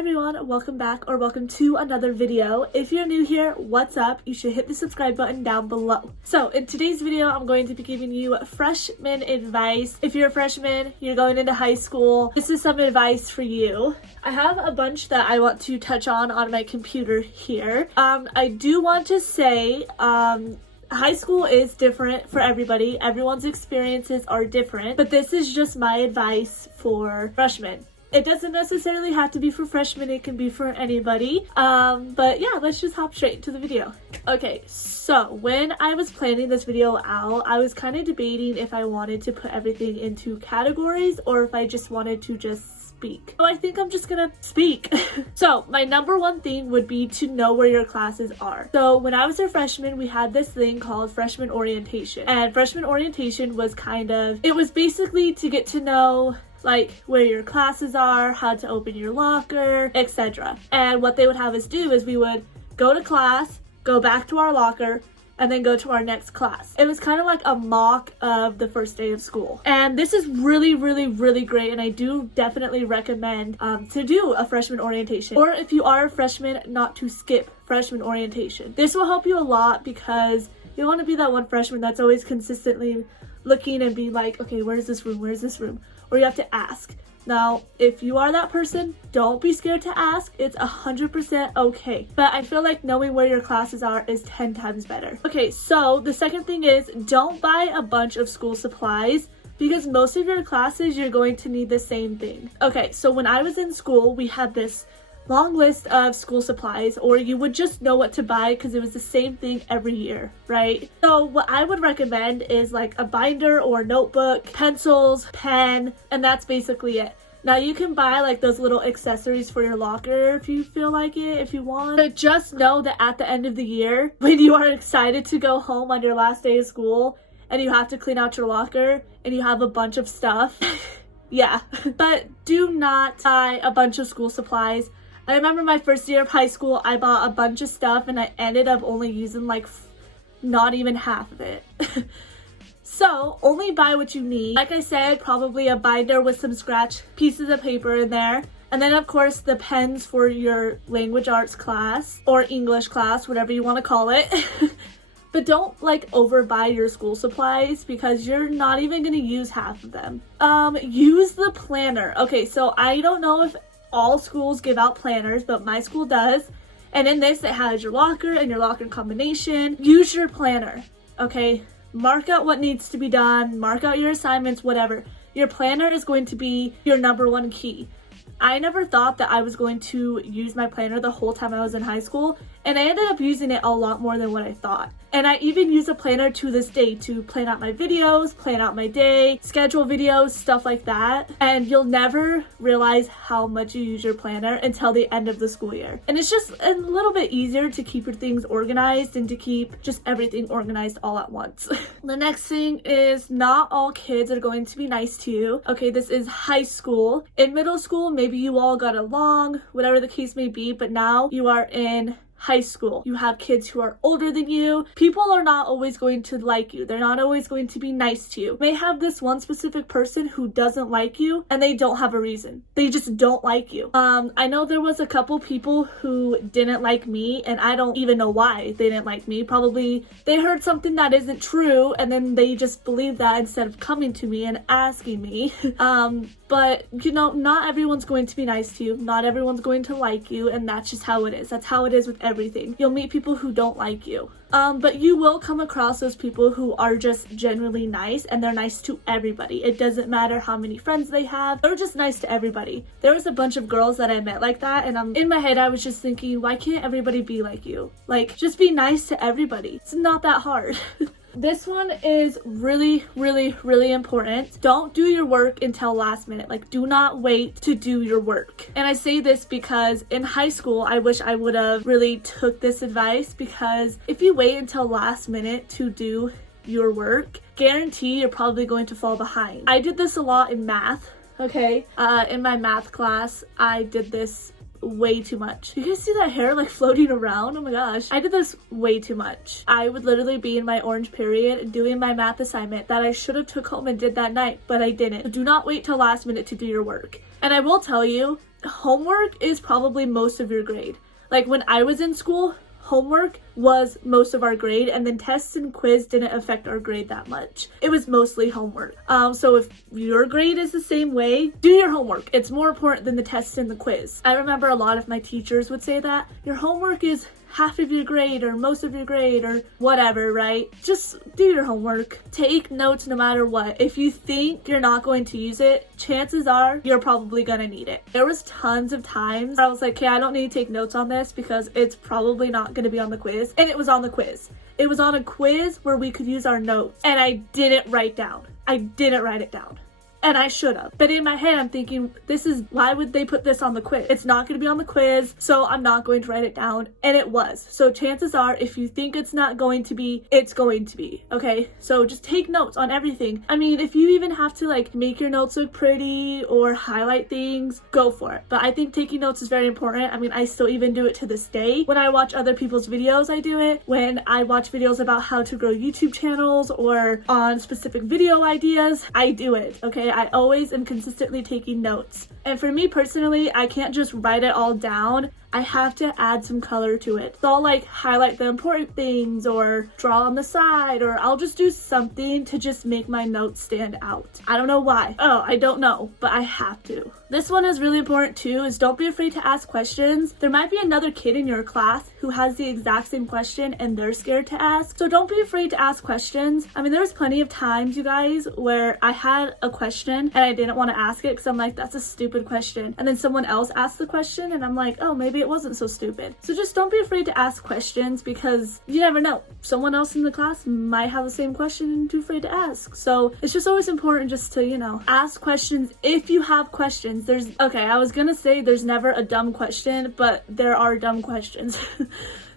everyone, welcome back or welcome to another video. If you're new here, what's up? You should hit the subscribe button down below. So in today's video, I'm going to be giving you freshman advice. If you're a freshman, you're going into high school, this is some advice for you. I have a bunch that I want to touch on my computer here. I do want to say, high school is different for everybody. Everyone's experiences are different, but this is just my advice for freshmen. It doesn't necessarily have to be for freshmen, it can be for anybody. But yeah, let's just hop straight into the video. Okay, so when I was planning this video out, I was kind of debating if I wanted to put everything into categories or if I just wanted to just speak. So I think I'm just gonna speak. So my number one thing would be to know where your classes are. So when I was a freshman, we had this thing called freshman orientation. And freshman orientation was it was basically to get to know like where your classes are, how to open your locker, etc. And what they would have us do is we would go to class, go back to our locker, and then go to our next class. It was kind of like a mock of the first day of school. And this is really, really, really great, and I do definitely recommend to do a freshman orientation. Or if you are a freshman, not to skip freshman orientation. This will help you a lot because you want to be that one freshman that's always consistently looking and being like, okay, where's this room? Where's this room? Or you have to ask. Now, if you are that person, don't be scared to ask. It's 100% okay. But I feel like knowing where your classes are is 10 times better. Okay, so the second thing is don't buy a bunch of school supplies because most of your classes, you're going to need the same thing. Okay, so when I was in school, we had this long list of school supplies, or you would just know what to buy because it was the same thing every year, right? So what I would recommend is like a binder or notebook, pencils, pen, and that's basically it. Now you can buy like those little accessories for your locker if you feel like it, if you want. But just know that at the end of the year, when you are excited to go home on your last day of school and you have to clean out your locker and you have a bunch of stuff, yeah. But do not buy a bunch of school supplies. I remember my first year of high school, I bought a bunch of stuff and I ended up only using like not even half of it. So only buy what you need. Like I said, probably a binder with some scratch pieces of paper in there. And then of course the pens for your language arts class or English class, whatever you want to call it. But don't like overbuy your school supplies because you're not even going to use half of them. Use the planner. Okay, so I don't know if all schools give out planners, but my school does. And in this, it has your locker and your locker combination. Use your planner, okay? Mark out what needs to be done, mark out your assignments, whatever. Your planner is going to be your number one key. I never thought that I was going to use my planner the whole time I was in high school, and I ended up using it a lot more than what I thought. And I even use a planner to this day to plan out my videos, plan out my day, schedule videos, stuff like that. And you'll never realize how much you use your planner until the end of the school year. And it's just a little bit easier to keep your things organized and to keep just everything organized all at once. The next thing is not all kids are going to be nice to you. Okay, this is high school. In middle school, maybe you all got along, whatever the case may be, but now you are in high school. You have kids who are older than you. People are not always going to like you. They're not always going to be nice to you. You may have this one specific person who doesn't like you and they don't have a reason. They just don't like you. I know there was a couple people who didn't like me and I don't even know why they didn't like me. Probably they heard something that isn't true and then they just believed that instead of coming to me and asking me. But you know, not everyone's going to be nice to you. Not everyone's going to like you, and that's just how it is. That's how it is with everything. You'll meet people who don't like you. But you will come across those people who are just genuinely nice and they're nice to everybody. It doesn't matter how many friends they have. They're just nice to everybody. There was a bunch of girls that I met like that, and in my head I was just thinking, why can't everybody be like you? Like, just be nice to everybody. It's not that hard. This one is really, really, really important. Don't do your work until last minute. Like, do not wait to do your work. And I say this because in high school, I wish I would have really took this advice, because if you wait until last minute to do your work, guarantee you're probably going to fall behind. I did this a lot in math, okay? In my math class, I did this way too much. You guys see that hair like floating around? Oh my gosh. I did this way too much. I would literally be in my orange period doing my math assignment that I should have took home and did that night, but I didn't. So do not wait till last minute to do your work. And I will tell you, homework is probably most of your grade. Like when I was in school, homework was most of our grade, and then tests and quiz didn't affect our grade that much. It was mostly homework. So if your grade is the same way, do your homework. It's more important than the test and the quiz. I remember a lot of my teachers would say that your homework is half of your grade or most of your grade or whatever, right? Just do your homework. Take notes no matter what. If you think you're not going to use it, chances are you're probably gonna need it. There was tons of times where I was like, okay, I don't need to take notes on this because it's probably not gonna be on the quiz. And it was on the quiz. It was on a quiz where we could use our notes, and I didn't write down. I didn't write it down. And I should have. But in my head, I'm thinking, why would they put this on the quiz? It's not going to be on the quiz, so I'm not going to write it down. And it was. So chances are, if you think it's not going to be, it's going to be, okay? So just take notes on everything. I mean, if you even have to like make your notes look pretty or highlight things, go for it. But I think taking notes is very important. I mean, I still even do it to this day. When I watch other people's videos, I do it. When I watch videos about how to grow YouTube channels or on specific video ideas, I do it, okay? I always am consistently taking notes. And for me personally, I can't just write it all down. I have to add some color to it. So I'll like highlight the important things or draw on the side, or I'll just do something to just make my notes stand out. I don't know why. Oh, I don't know, but I have to. This one is really important too, is don't be afraid to ask questions. There might be another kid in your class who has the exact same question and they're scared to ask. So don't be afraid to ask questions. I mean, there was plenty of times, you guys, where I had a question and I didn't want to ask it because I'm like, that's a stupid question. And then someone else asked the question and I'm like, oh, maybe it wasn't so stupid. So just don't be afraid to ask questions because you never know. Someone else in the class might have the same question and too afraid to ask. So it's just always important just to, you know, ask questions if you have questions. I was gonna say there's never a dumb question, but there are dumb questions.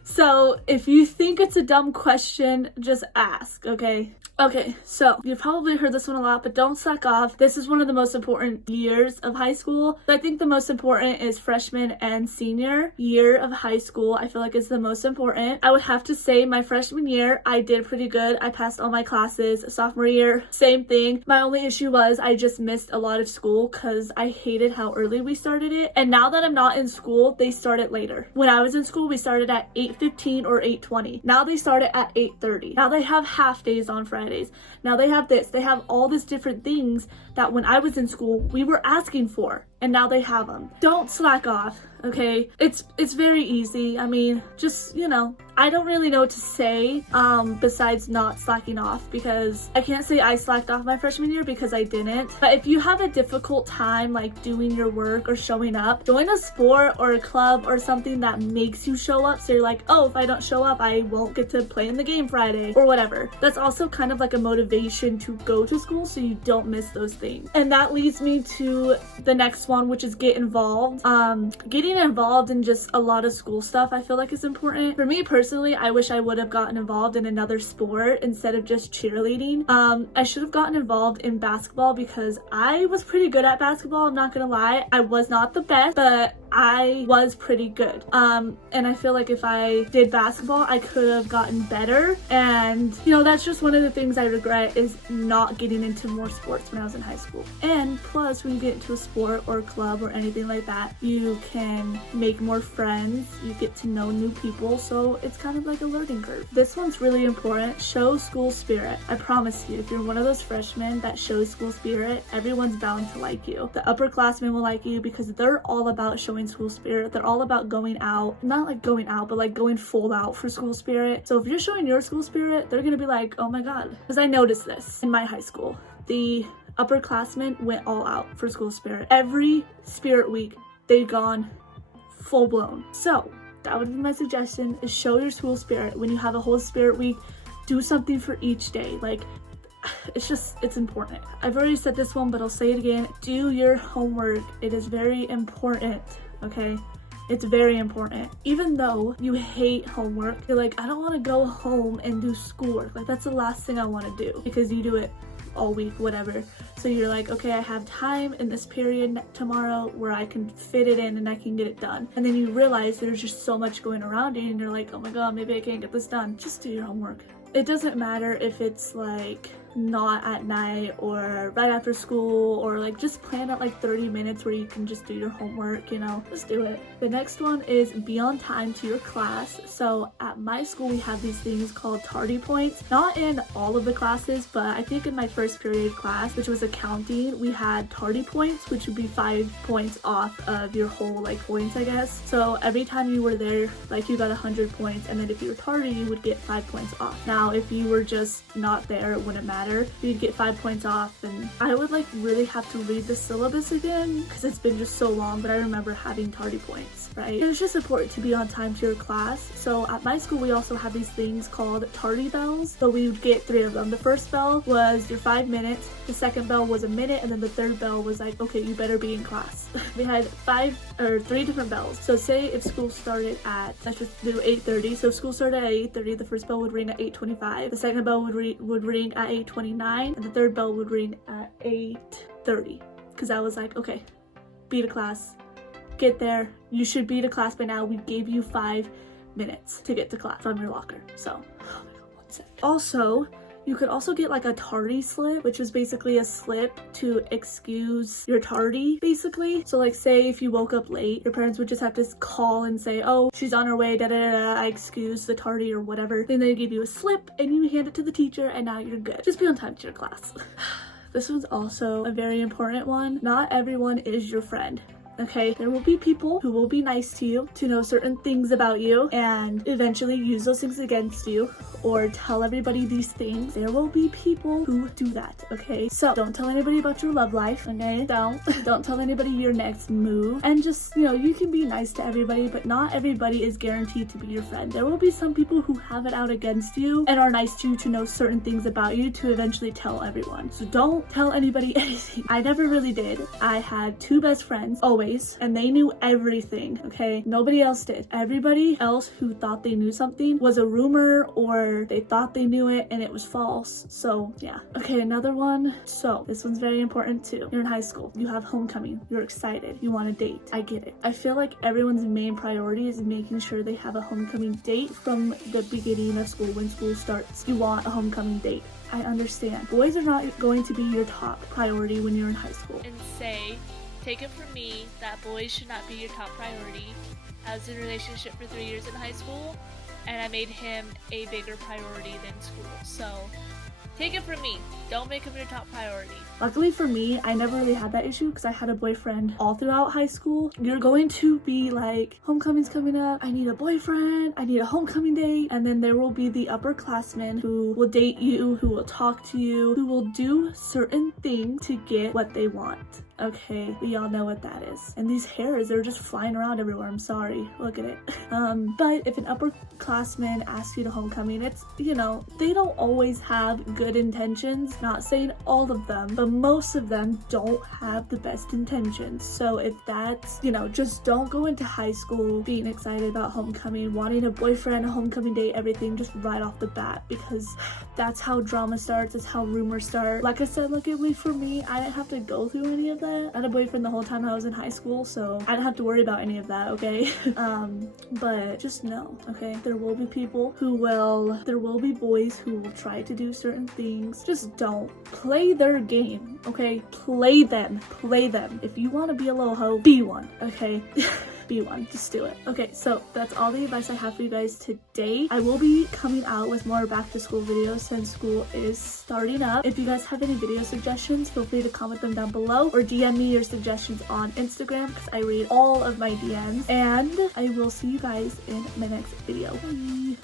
So if you think it's a dumb question, just ask, okay? Okay, so you've probably heard this one a lot, but don't slack off. This is one of the most important years of high school. I think the most important is freshman and senior year of high school. I feel like it's the most important. I would have to say my freshman year, I did pretty good. I passed all my classes. Sophomore year, same thing. My only issue was I just missed a lot of school because I hated how early we started it. And now that I'm not in school, they start it later. When I was in school, we started at 8:15 or 8:20. Now they start it at 8:30. Now they have half days on Fridays. Now they have this. They have all these different things that when I was in school, we were asking for. And now they have them. Don't slack off, okay? It's very easy. I mean, just, you know, I don't really know what to say besides not slacking off, because I can't say I slacked off my freshman year because I didn't. But if you have a difficult time like doing your work or showing up, join a sport or a club or something that makes you show up. So you're like, oh, if I don't show up, I won't get to play in the game Friday or whatever. That's also kind of like a motivation to go to school so you don't miss those things. And that leads me to the next one, which is get involved. Getting involved in just a lot of school stuff I feel like is important. For me personally, I wish I would have gotten involved in another sport instead of just cheerleading. I should have gotten involved in basketball because I was pretty good at basketball. I'm not gonna lie. I was not the best, but I was pretty good. And I feel like if I did basketball, I could have gotten better. And you know, that's just one of the things I regret, is not getting into more sports when I was in high school. And plus, when you get into a sport or club or anything like that, you can make more friends, you get to know new people, so it's kind of like a learning curve. This one's really important. Show school spirit. I promise you, if you're one of those freshmen that shows school spirit, everyone's bound to like you. The upperclassmen will like you because they're all about showing school spirit. They're all about going out, not like going out, but like going full out for school spirit. So if you're showing your school spirit, they're gonna be like, oh my god. Because I noticed this in my high school. The upperclassmen went all out for school spirit. Every spirit week, they'd gone full blown. So that would be my suggestion, is show your school spirit. When you have a whole spirit week, do something for each day. Like, it's important. I've already said this one, but I'll say it again. Do your homework. It is very important, okay? It's very important. Even though you hate homework, you're like, I don't want to go home and do schoolwork. Like, that's the last thing I want to do, because you do it all week, whatever. So you're like, okay, I have time in this period tomorrow where I can fit it in and I can get it done. And then you realize there's just so much going around you and you're like, oh my god, maybe I can't get this done. Just do your homework. It doesn't matter if it's like not at night or right after school, or like just plan out like 30 minutes where you can just do your homework, you know, just do it. The next one is be on time to your class. So at my school we have these things called tardy points. Not in all of the classes, but I think in my first period class, which was accounting, we had tardy points, which would be 5 points off of your whole like points, I guess. So every time you were there, like you got 100 points, and then if you were tardy you would get 5 points off. Now if you were just not there, it wouldn't matter, you'd get 5 points off. And I would like really have to read the syllabus again because it's been just so long, but I remember having tardy points, right? It's just important to be on time to your class. So at my school we also have these things called tardy bells. So we would get 3 of them. The first bell was your 5 minutes, the second bell was a minute, and then the third bell was like, okay, you better be in class. We had 3 different bells. So say if school started at, let's just do 8:30. So if school started at 8:30, the first bell would ring at 8:25, the second bell would ring at 8:29, and the third bell would ring at 8:30. Because I was like, okay, be to class, get there, you should be to class by now. We gave you 5 minutes to get to class from your locker. So, oh my god, 1 sec. Also, you could also get like a tardy slip, which is basically a slip to excuse your tardy, basically. So like say if you woke up late, your parents would just have to call and say, oh, she's on her way, da da da, I excuse the tardy or whatever. Then they give you a slip and you hand it to the teacher and now you're good. Just be on time to your class. This one's also a very important one. Not everyone is your friend. Okay, there will be people who will be nice to you, to know certain things about you, and eventually use those things against you or tell everybody these things. There will be people who do that, okay? So don't tell anybody about your love life, okay? Don't tell anybody your next move. And just, you know, you can be nice to everybody, but not everybody is guaranteed to be your friend. There will be some people who have it out against you and are nice to you, to know certain things about you, to eventually tell everyone. So don't tell anybody anything. I never really did. I had 2 best friends, always, and they knew everything, okay? Nobody else did. Everybody else who thought they knew something was a rumor, or they thought they knew it and it was false. So yeah. Okay, another one. So this one's very important too. You're in high school, you have homecoming, you're excited, you want a date. I get it. I feel like everyone's main priority is making sure they have a homecoming date from the beginning of school. When school starts, you want a homecoming date. I understand. Boys are not going to be your top priority when you're in high school. And say, take it from me that boys should not be your top priority. I was in a relationship for 3 years in high school, and I made him a bigger priority than school. So take it from me, don't make him your top priority. Luckily for me, I never really had that issue because I had a boyfriend all throughout high school. You're going to be like, homecoming's coming up, I need a boyfriend, I need a homecoming date. And then there will be the upperclassmen who will date you, who will talk to you, who will do certain things to get what they want. Okay, we all know what that is. And these hairs, they're just flying around everywhere. I'm sorry, look at it. But if an upperclassman asks you to homecoming, it's, you know, they don't always have good intentions. Not saying all of them, but most of them don't have the best intentions. So if that's, you know, just don't go into high school being excited about homecoming, wanting a boyfriend, a homecoming date, everything just right off the bat, because that's how drama starts, that's how rumors start. Like I said, luckily for me, I didn't have to go through any of that. I had a boyfriend the whole time I was in high school, so I didn't have to worry about any of that, okay? But just know, okay, there will be people who will, there will be boys who will try to do certain things. Just don't play their game, okay? Play them. If you want to be a little hoe, be one, okay? Be one, just do it. Okay, so that's all the advice I have for you guys today. I will be coming out with more back to school videos since school is starting up. If you guys have any video suggestions, feel free to comment them down below or DM me your suggestions on Instagram because I read all of my DMs. And I will see you guys in my next video. Bye.